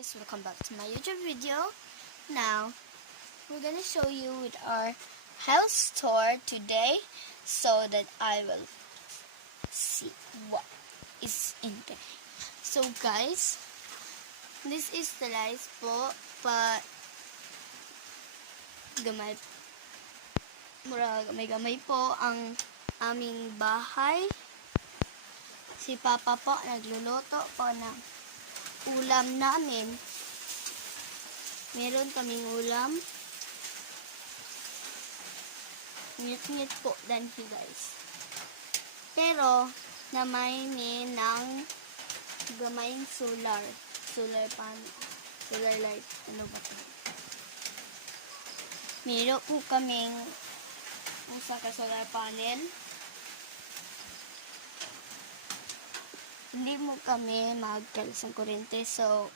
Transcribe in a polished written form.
guys, welcome back to my YouTube video. Now, we're gonna show you with our house tour today so that I will see what is in there. So guys, this is the lights po, but gamay po ang aming bahay. Si Papa po nagluluto po ng ulam namin. Meron kaming ulam. Ngit-ngit po danhi guys. Pero namay ni ng gamayng solar panel, solar light. Ano ba ito? Meron po kaming usa ka solar panel. Hindi mo kami magkalis ng kuryente, so